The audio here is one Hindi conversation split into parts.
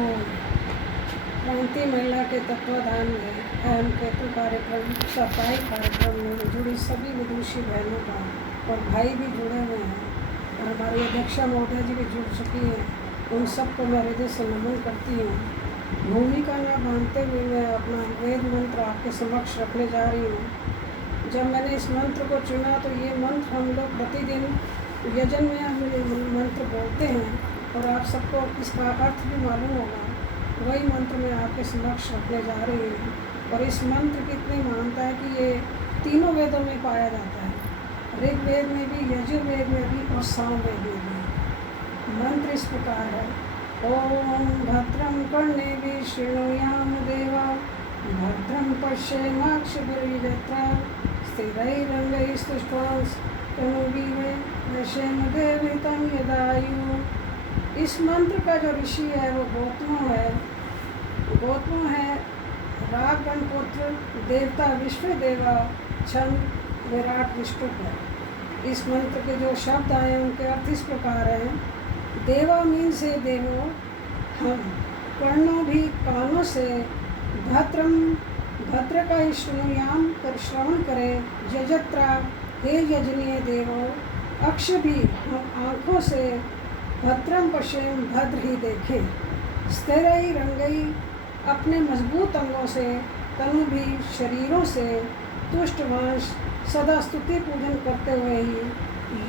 और क्रांति महिला के तत्वाधान में अहम केतु कार्यक्रम सफाई कार्यक्रम में जुड़ी सभी विदुषी बहनों का और भाई भी जुड़े हुए हैं और हमारी अध्यक्षा महोदया जी भी जुड़ चुकी हैं। उन सबको मैं हृदय से नमन करती हूँ। भूमिका न बांधते हुए मैं अपना वेद मंत्र आपके समक्ष रखने जा रही हूँ। जब मैंने इस मंत्र को चुना तो ये मंत्र हम लोग प्रतिदिन यजन में हम मंत्र बोलते हैं और आप सबको इसका अर्थ भी मालूम होगा। वही मंत्र मैं आपके समक्ष रखने जा रही हूँ और इस मंत्र की इतनी मानता है कि ये तीनों वेदों में पाया जाता है, ऋग्वेद में भी, यजुर्वेद में भी और सामवेद में भी। मंत्र इस प्रकार है। ओम भद्रं कर्णेभिः शृणुयाम देवा भद्रं पश्येमाक्षभिर्यजत्रा स्थिरैरङ्गैस्तुष्ट्वांस्तनूभिर्व्यसेमदेवहितं यदायुः। इस मंत्र का जो ऋषि है वो गौतम है राग गणपुत्र देवता विश्वदेवा छंद विराट विष्णु पर। इस मंत्र के जो शब्द आए उनके अर्थ इस प्रकार हैं। देवा मीन से देवो हम, कर्णों भी कानों से, भद्र का श्रृणुयाम कर श्रवण करें, यजत्रा हे यजनीय देवो, अक्ष भी हम आँखों से, भद्रम पश्येम भद्र ही देखें, स्थिरई रंगई अपने मजबूत अंगों से, तनु भी शरीरों से, तुष्टवांश सदा स्तुति पूजन करते हुए ही,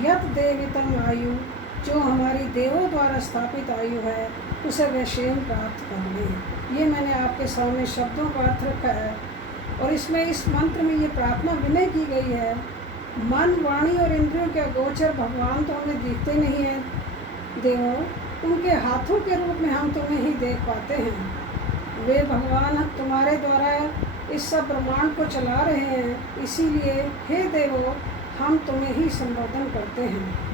यत देवितम आयु जो हमारी देवों द्वारा स्थापित आयु है उसे वैशेम प्राप्त कर लें। ये मैंने आपके सामने शब्दों का अर्थ रखा है और इसमें इस मंत्र में ये प्रार्थना विनय की गई है। मन वाणी और इंद्रियों के अगोचर भगवान तो हमें दिखते नहीं हैं देवों, उनके हाथों के रूप में हम तुम्हें ही देख पाते हैं। वे भगवान तुम्हारे द्वारा इस सब ब्रह्मांड को चला रहे हैं, इसीलिए हे देवो हम तुम्हें ही संबोधन करते हैं।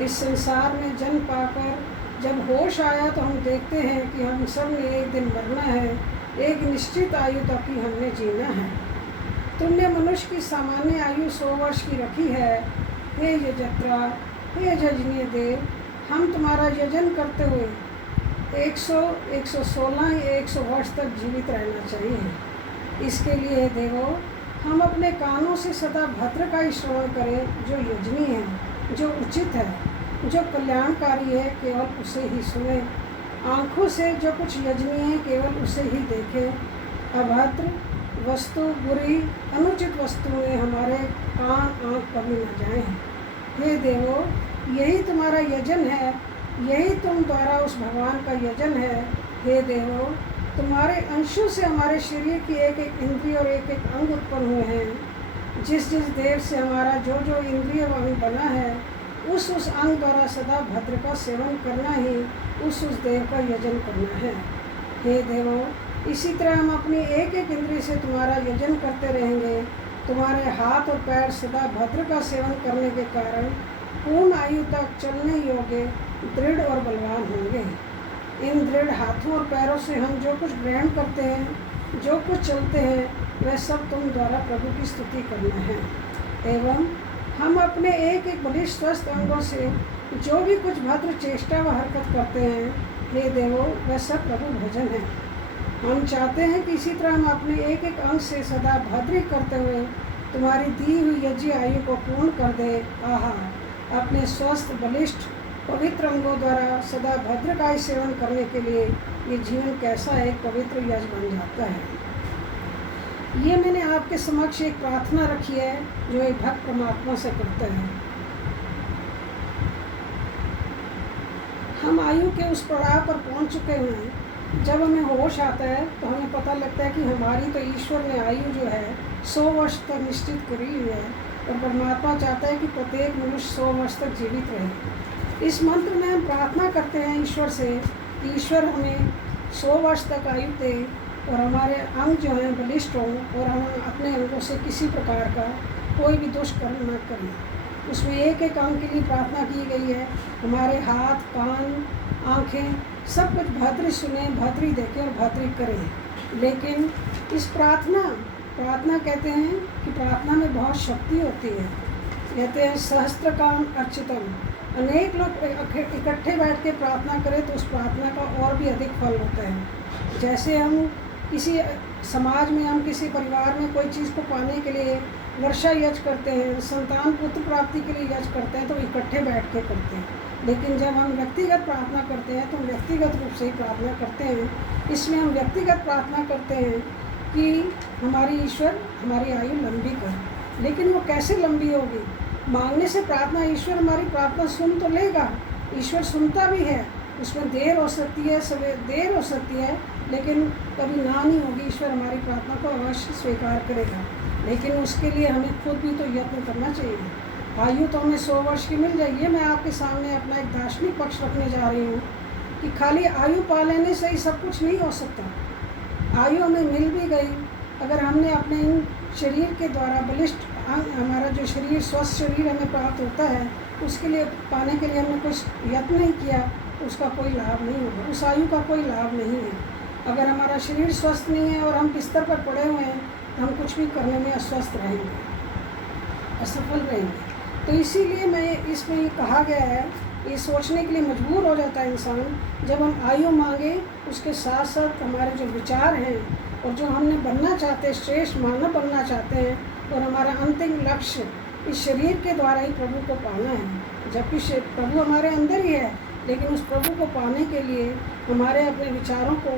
इस संसार में जन्म पाकर जब होश आया तो हम देखते हैं कि हम सब ने एक दिन मरना है, एक निश्चित आयु तक ही हमने जीना है। तुमने मनुष्य की सामान्य आयु 100 वर्ष की रखी है। हे यजत्रा, हे यजनीय देव, हम तुम्हारा यजन करते हुए 100, 116 या 100 वर्ष तक जीवित रहना चाहिए। इसके लिए देवो हम अपने कानों से सदा भद्र का ही श्रवण करें जो यजनी है, जो उचित है, जो कल्याणकारी है, केवल उसे ही सुने। आँखों से जो कुछ यजनीय है केवल उसे ही देखें। अभद्र वस्तु, बुरी अनुचित वस्तुएं हमारे कान आँख कभी न जाएं। हे देवो यही तुम्हारा यजन है, यही तुम द्वारा उस भगवान का यजन है। हे देवो तुम्हारे अंशों से हमारे शरीर की एक एक इंद्रिय और एक एक अंग उत्पन्न हुए हैं। जिस जिस देव से हमारा जो जो इंद्रिय अंग बना है उस अंग द्वारा सदा भद्र का सेवन करना ही उस देव का यजन करना है। हे देवो इसी तरह हम अपनी एक एक इंद्रिय से तुम्हारा यजन करते रहेंगे। तुम्हारे हाथ और पैर सदा भद्र का सेवन करने के कारण पूर्ण आयु तक चलने योग्य, दृढ़ और बलवान होंगे। इन दृढ़ हाथों और पैरों से हम जो कुछ ग्रहण करते हैं, जो कुछ चलते हैं, वह सब तुम द्वारा प्रभु की स्तुति करना है। एवं हम अपने एक एक बलिष्ठ स्वस्थ अंगों से जो भी कुछ भद्र चेष्टा व हरकत करते हैं, हे देवो वह सब प्रभु भजन है। हम चाहते हैं कि इसी तरह हम अपने एक एक अंग से सदा भद्र करते हुए तुम्हारी दी हुई यज्ञ आयु को पूर्ण कर दे। आहा, अपने स्वस्थ बलिष्ठ पवित्र अंगों द्वारा सदा भद्र का ही सेवन करने के लिए ये जीवन कैसा एक पवित्र यज्ञ बन जाता है। ये मैंने आपके समक्ष एक प्रार्थना रखी है जो एक भक्त परमात्मा से करते हैं। हम आयु के उस पड़ाव पर पहुंच चुके हैं जब हमें होश आता है तो हमें पता लगता है कि हमारी तो ईश्वर ने आयु जो है 100 वर्ष तक निश्चित करी हुई है और परमात्मा चाहता है कि प्रत्येक मनुष्य 100 वर्ष तक जीवित रहे। इस मंत्र में हम प्रार्थना करते हैं ईश्वर से कि ईश्वर हमें 100 वर्ष तक आयु दे और हमारे अंग जो हैं बलिष्ठ हों और हम अपने अंगों से किसी प्रकार का कोई भी दुष्कर्म न करें। उसमें एक एक अंग के लिए प्रार्थना की गई है। हमारे हाथ, कान, आँखें सब कुछ भद्र सुने, भद्री देखें और भद्री करें। लेकिन इस प्रार्थना कहते हैं कि प्रार्थना में बहुत शक्ति होती है। कहते हैं सहस्त्र काम अर्चितम, अनेक लोग इकट्ठे बैठ के प्रार्थना करें तो उस प्रार्थना का और भी अधिक फल होता है। जैसे हम किसी समाज में, हम किसी परिवार में कोई चीज़ को पाने के लिए वर्षा यज्ञ करते हैं, संतान पुत्र प्राप्ति के लिए यज्ञ करते हैं, तो इकट्ठे बैठ के करते हैं। लेकिन जब हम व्यक्तिगत प्रार्थना करते हैं तो हम व्यक्तिगत रूप से ही प्रार्थना करते हैं। इसमें हम व्यक्तिगत प्रार्थना करते हैं कि हमारी ईश्वर हमारी आयु लंबी कर। लेकिन वो कैसे लंबी होगी? मांगने से प्रार्थना, ईश्वर हमारी प्रार्थना सुन तो लेगा, ईश्वर सुनता भी है। उसमें देर हो सकती है, देर हो सकती है, लेकिन कभी ना नहीं होगी। ईश्वर हमारी प्रार्थना को अवश्य स्वीकार करेगा, लेकिन उसके लिए हमें खुद भी तो यत्न करना चाहिए। आयु तो हमें 100 वर्ष की मिल जाएगी। मैं आपके सामने अपना एक दार्शनिक पक्ष रखने जा रही हूँ कि खाली आयु पा लेने से ही सब कुछ नहीं हो सकता। आयु हमें मिल भी गई, अगर हमने अपने इन शरीर के द्वारा बलिष्ठ, हमारा जो शरीर, स्वस्थ शरीर हमें प्राप्त होता है, उसके लिए पाने के लिए हमने कुछ यत्न नहीं किया, उसका कोई लाभ नहीं होगा, उस आयु का कोई लाभ नहीं है। अगर हमारा शरीर स्वस्थ नहीं है और हम बिस्तर पर पड़े हुए हैं तो हम कुछ भी करने में अस्वस्थ रहेंगे, असफल रहेंगे। तो इसीलिए मैं इसमें ये कहा गया है, ये सोचने के लिए मजबूर हो जाता है इंसान, जब हम आयु मांगे उसके साथ साथ हमारे जो विचार हैं और जो हमने बनना चाहते हैं, श्रेष्ठ मानव बनना चाहते हैं, और हमारा अंतिम लक्ष्य इस शरीर के द्वारा ही प्रभु को पाना है। जबकि प्रभु हमारे अंदर ही है, लेकिन उस प्रभु को पाने के लिए हमारे अपने विचारों को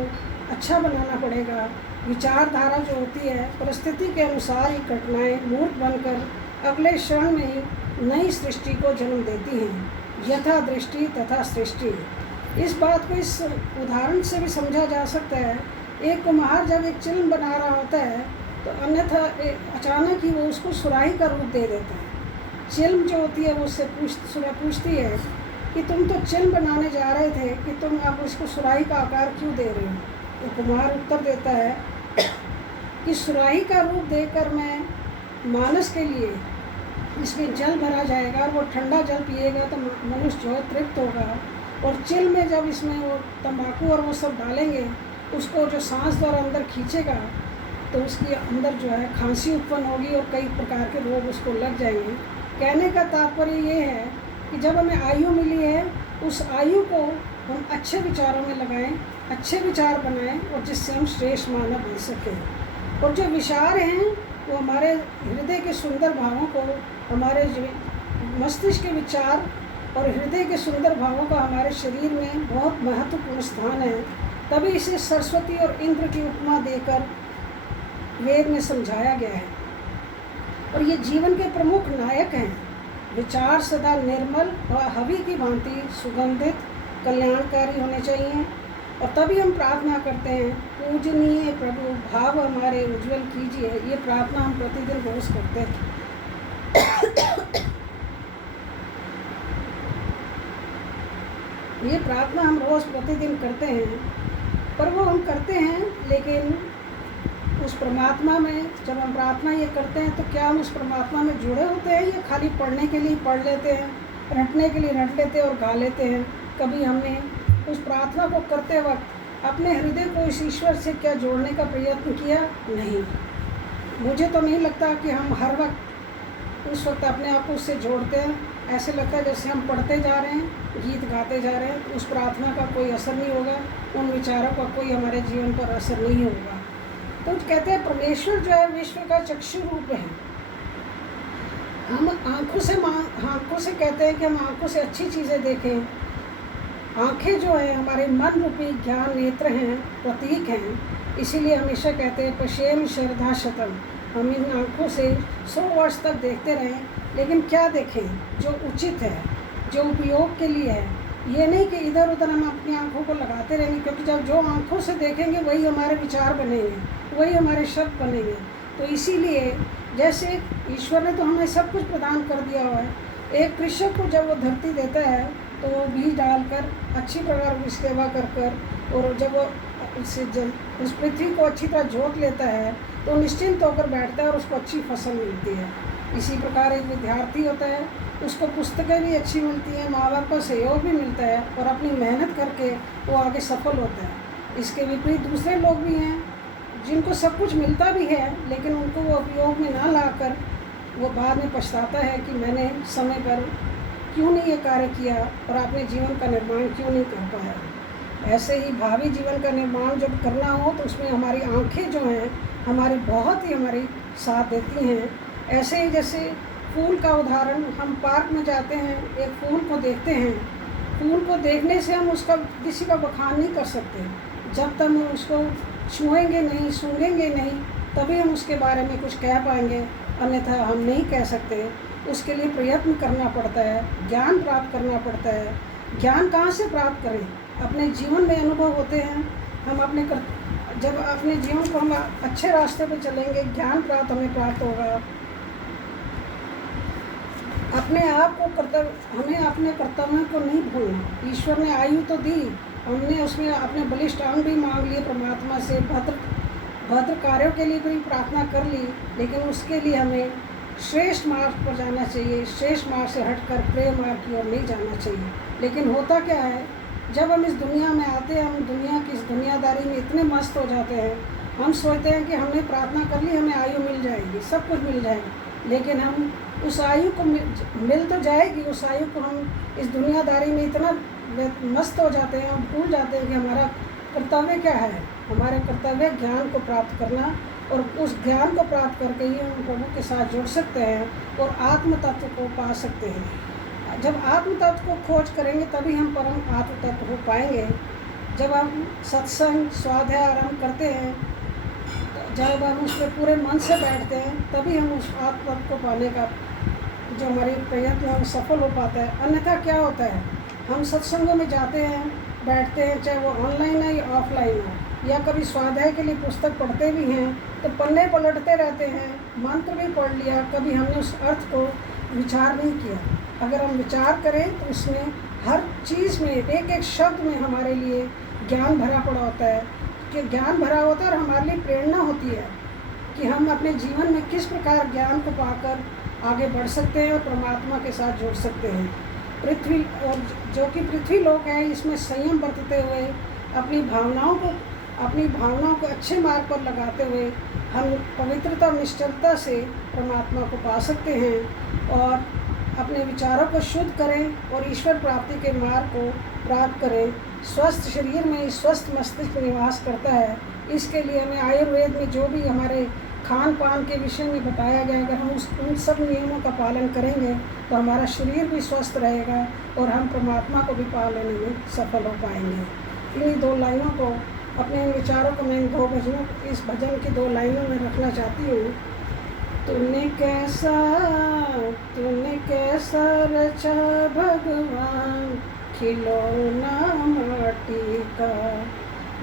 अच्छा बनाना पड़ेगा। विचारधारा जो होती है, परिस्थिति के अनुसार ही घटनाएँ मूर्त बनकर अगले क्षण में ही नई सृष्टि को जन्म देती हैं। यथा दृष्टि तथा सृष्टि। इस बात को इस उदाहरण से भी समझा जा सकता है। एक कुम्हार जब एक चिल्म बना रहा होता है तो अन्यथा अचानक ही वो उसको सुराही का रूप दे देता है। चिल्म जो होती है वो उससे पूछती है कि तुम तो चिल्म बनाने जा रहे थे, कि तुम अब उसको सुराही का आकार क्यों दे रहे हो? तो कुम्हार उत्तर देता है कि सुराही का रूप देकर मैं मानस के लिए इसमें जल भरा जाएगा और वो ठंडा जल पिएगा तो मनुष्य जो है तृप्त होगा। और चिल में जब इसमें वो तंबाकू और वो सब डालेंगे, उसको जो सांस द्वारा अंदर खींचेगा तो उसके अंदर जो है खांसी उत्पन्न होगी और कई प्रकार के रोग उसको लग जाएंगे। कहने का तात्पर्य ये है कि जब हमें आयु मिली है, उस आयु को हम अच्छे विचारों में लगाएं, अच्छे विचार बनाएं, और जिससे हम श्रेष्ठ मानव बन सकें। और जो विचार हैं वो हमारे हृदय के सुंदर भावों को, हमारे मस्तिष्क के विचार और हृदय के सुंदर भावों का हमारे शरीर में बहुत महत्वपूर्ण स्थान है। तभी इसे सरस्वती और इंद्र की उपमा देकर वेद में समझाया गया है। और ये जीवन के प्रमुख नायक हैं। विचार सदा निर्मल और हवि की भांति सुगंधित, कल्याणकारी होने चाहिए। और तभी हम प्रार्थना करते हैं, पूजनीय प्रभु भाव हमारे उज्जवल कीजिए। ये प्रार्थना हम प्रतिदिन रोज करते हैं। ये प्रार्थना हम रोज़ प्रतिदिन करते हैं, पर वो हम करते हैं, लेकिन उस परमात्मा में जब हम प्रार्थना ये करते हैं तो क्या हम उस परमात्मा में जुड़े होते हैं, या खाली पढ़ने के लिए पढ़ लेते हैं, रटने के लिए रट लेते हैं और गा लेते हैं? कभी हमने उस प्रार्थना को करते वक्त अपने हृदय को इस ईश्वर से क्या जोड़ने का प्रयत्न किया? नहीं। मुझे तो नहीं लगता कि हम हर वक्त उस वक्त अपने आप को उससे जोड़ते हैं। ऐसे लगता है जैसे हम पढ़ते जा रहे हैं, गीत गाते जा रहे हैं, उस प्रार्थना का कोई असर नहीं होगा, उन विचारों का कोई हमारे जीवन पर असर नहीं होगा। तो कहते हैं परमेश्वर जो है विश्व का चक्षु रूप है। हम आँखों से कहते हैं कि हम आँखों से अच्छी चीज़ें देखें। आँखें जो है हमारे मन रूपी ज्ञान नेत्र हैं, प्रतीक हैं। इसीलिए हमेशा कहते हैं पश्येम श्रद्धा शतम। हम इन आँखों से 100 वर्ष तक देखते रहें, लेकिन क्या देखें? जो उचित है, जो उपयोग के लिए है। ये नहीं कि इधर उधर हम अपनी आँखों को लगाते रहेंगे, क्योंकि जब जो आँखों से देखेंगे वही हमारे विचार बनेंगे, वही हमारे शब्द बनेंगे। तो इसीलिए जैसे ईश्वर ने तो हमें सब कुछ प्रदान कर दिया हुआ है। एक कृषक को जब वो धरती देता है तो वो बीज डालकर अच्छी प्रकार की सेवा कर कर, और जब वो उस पृथ्वी को अच्छी तरह जोत लेता है तो निश्चिंत होकर बैठता है और उसको अच्छी फसल मिलती है। इसी प्रकार एक विद्यार्थी होता है, उसको पुस्तकें भी अच्छी मिलती हैं, माँ बाप का सहयोग भी मिलता है, और अपनी मेहनत करके वो आगे सफल होता है। इसके विपरीत दूसरे लोग भी हैं जिनको सब कुछ मिलता भी है, लेकिन उनको वो उपयोग में ना लाकर वो बाद में पछताता है कि मैंने समय पर क्यों नहीं ये कार्य किया और अपने जीवन का निर्माण क्यों नहीं कर पाया। ऐसे ही भावी जीवन का निर्माण जब करना हो तो उसमें हमारी आंखें जो हैं हमारी बहुत ही हमारी साथ देती हैं। ऐसे ही जैसे फूल का उदाहरण, हम पार्क में जाते हैं, एक फूल को देखते हैं, फूल को देखने से हम उसका किसी का बखान नहीं कर सकते। जब तक हम उसको छुएंगे नहीं, सूंघेंगे नहीं, तभी हम उसके बारे में कुछ कह पाएंगे, अन्यथा हम नहीं कह सकते। उसके लिए प्रयत्न करना पड़ता है, ज्ञान प्राप्त करना पड़ता है। ज्ञान कहाँ से प्राप्त करें? अपने जीवन में अनुभव होते हैं। हम जब अपने जीवन को हम अच्छे रास्ते पर चलेंगे, ज्ञान हमें प्राप्त होगा। अपने आप को हमें अपने कर्तव्यों को नहीं भूलना। ईश्वर ने आयु तो दी, हमने उसमें अपने बलिष्ठ अंग भी मांग लिए परमात्मा से, भद्र कार्यों के लिए भी प्रार्थना कर ली, लेकिन उसके लिए हमें श्रेष्ठ मार्ग पर जाना चाहिए। श्रेष्ठ मार्ग से हटकर प्रेम मार्ग की ओर नहीं जाना चाहिए। लेकिन होता क्या है, जब हम इस दुनिया में आते हैं, हम दुनिया की इस दुनियादारी में इतने मस्त हो जाते हैं, हम सोचते हैं कि हमने प्रार्थना कर ली, हमें आयु मिल जाएगी, सब कुछ मिल जाएगा। लेकिन हम उस आयु को मिल तो जाएगी, उस आयु को हम इस दुनियादारी में इतना मस्त हो जाते हैं, हम भूल जाते हैं कि हमारा कर्तव्य क्या है। हमारे कर्तव्य ज्ञान को प्राप्त करना, और उस ज्ञान को प्राप्त करके ही हम प्रभु के साथ जुड़ सकते हैं और आत्म तत्व को पा सकते हैं। जब आत्म तत्व को खोज करेंगे तभी हम परम आत्म तत्व हो पाएंगे। जब हम सत्संग स्वाध्याय आरंभ करते हैं, जब हम उस पर पूरे मन से बैठते हैं, तभी हम उस आत्म तत्व को पाने का जो हमारी प्रयत्न है वो सफल हो पाता है। अन्यथा क्या होता है, हम सत्संगों में जाते हैं, बैठते हैं, चाहे वो ऑनलाइन है या ऑफलाइन हो, या कभी स्वाध्याय के लिए पुस्तक पढ़ते भी हैं तो पन्ने पलटते रहते हैं, मंत्र भी पढ़ लिया, कभी हमने उस अर्थ को विचार नहीं किया। अगर हम विचार करें तो उसमें हर चीज़ में, एक एक शब्द में हमारे लिए ज्ञान भरा पड़ा होता है, कि ज्ञान भरा होता है और हमारे लिए प्रेरणा होती है कि हम अपने जीवन में किस प्रकार ज्ञान को पाकर आगे बढ़ सकते हैं और परमात्मा के साथ जुड़ सकते हैं। पृथ्वी और जो कि पृथ्वी लोक है, इसमें संयम बरतते हुए अपनी भावनाओं को अच्छे मार्ग पर लगाते हुए हम पवित्रता और निश्चलता से परमात्मा को पा सकते हैं और अपने विचारों को शुद्ध करें और ईश्वर प्राप्ति के मार्ग को प्राप्त करें। स्वस्थ शरीर में स्वस्थ मस्तिष्क निवास करता है। इसके लिए हमें आयुर्वेद में जो भी हमारे खान पान के विषय में बताया गया, अगर हम उन सब नियमों का पालन करेंगे तो हमारा शरीर भी स्वस्थ रहेगा और हम परमात्मा को भी पा लेने में सफल हो पाएंगे। इन्हीं दो लाइनों को, अपने विचारों को मैं इस भजन की दो लाइनों में रखना चाहती हूँ। तूने कैसा रचा भगवान, खिलौना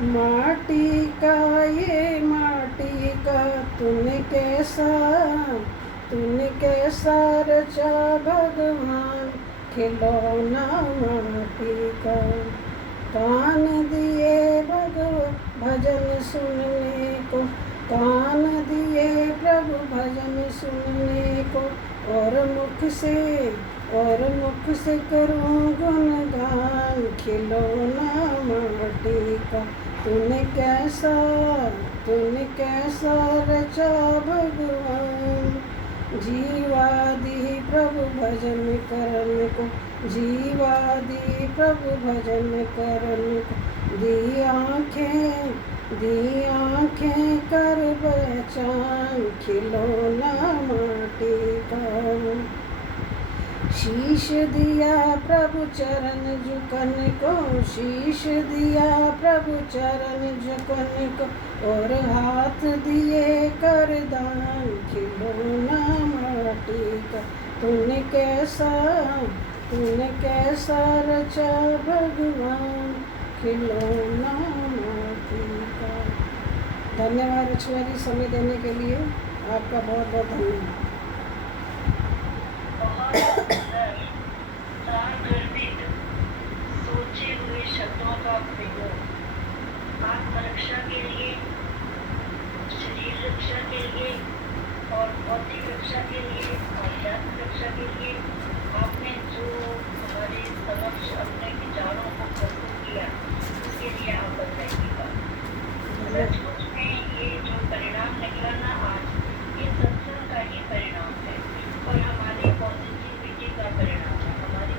माटी का ये माटी का। तूने कैसा रचा भगवान, खिलौना माटी का। कान दिए भजन सुनने को, कान दिए प्रभु भजन सुनने को, और मुख से करूं गुणगान, खिलौना माटी का। तूने कैसा रचा भगवान, जीवादि प्रभु भजन करने को, जीवादि प्रभु भजन करने को। दी आँखें कर पहचान, खिलौना माटी का। शीश दिया प्रभु चरण झुकन को, शीश दिया प्रभु चरण झुकन को, और हाथ दिए कर दान, खिलौना माटी का। तूने कैसा रचा भगवान, खिलौना माटी का। धन्यवाद रचना जी, समय देने के लिए आपका बहुत बहुत धन्यवाद। सोचे हुए शब्दों का प्रयोग आत्मरक्षा के लिए, शरीर रक्षा के लिए और भौतिक रक्षा के लिए, आध्यात्मिक रक्षा के लिए आपने जो हमारे समक्ष अपने विचारों को प्रस्तुत किया, उसके लिए आप बताइएगा। सचमुच में ये जो परिणाम निकला ना आज, ये सत्संग का ही परिणाम है और हमारी पॉजिटिविटी का परिणाम है, हमारी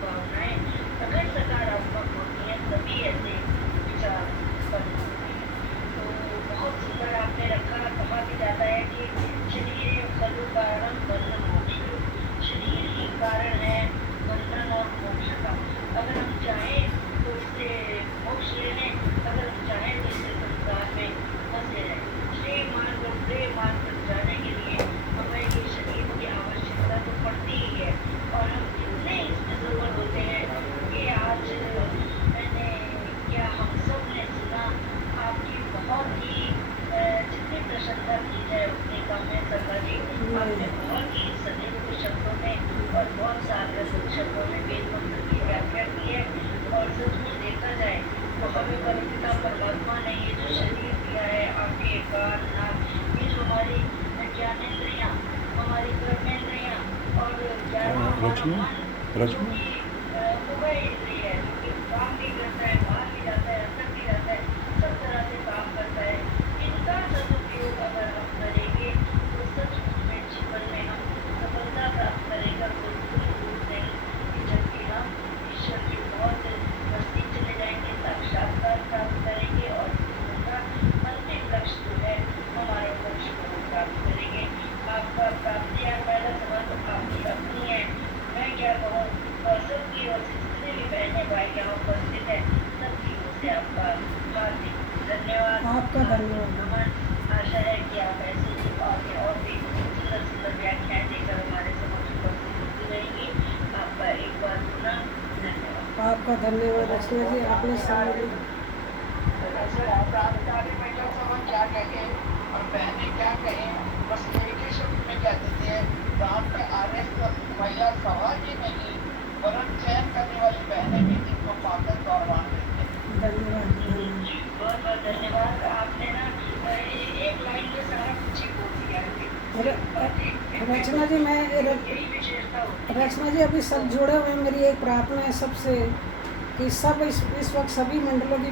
रचना रचना उभय इंद्रिय है, जो कि काम भी करता है, बाहर भी जाता है, अंदर भी जाता है, सब तरह से काम करता है। इनका सदुपयोग अगर हम करेंगे तो सचमुच में जीवन में हम सफलता प्राप्त करेंगे। कोई भूल नहीं कि जबकि हम ईश्वर की बहुत नजदीक चले जाएंगे, साक्षात्कार प्राप्त करेंगे और जीवन का अंतिम लक्ष्य जो है हमारे लक्ष्य को प्राप्त करेंगे। आपका प्राप्तियां पहला सवाल तो आपकी अपनी है, मैं क्या कहूँ, और सबकी ओर से जितने भी बहने भाई यहाँ उपस्थित है सबकी ओर से आपका हार्दिक धन्यवाद। आपका धन्यवाद। नमन। आशा है कि आप ऐसे ही आगे और भी सुंदर सुंदर व्याख्याएं देकर हमारे समक्ष उपस्थित होती रहेंगी। आपका एक बार पुनः धन्यवाद। आपका धन्यवाद रचना जी, आपने समय क्या कहें और बहने क्या कहें, बस एक ही शब्द में कह देते हैं, राम के आने तो महिला सवाल ही नहीं, वरन चयन करने वाली बहनें भी जिनको पाकर गौरवान देते हैं। धन्यवाद। बहुत बहुत धन्यवाद। आपने ना एक लाइन में सारा कुछ ही बोल दिया है। रचना जी मैं यही विशेषता होती है। रचना जी अभी सब जुड़े हुए हैं, मेरी एक प्रार्थना है सबसे कि सब इस वक्त सभी मंडलों की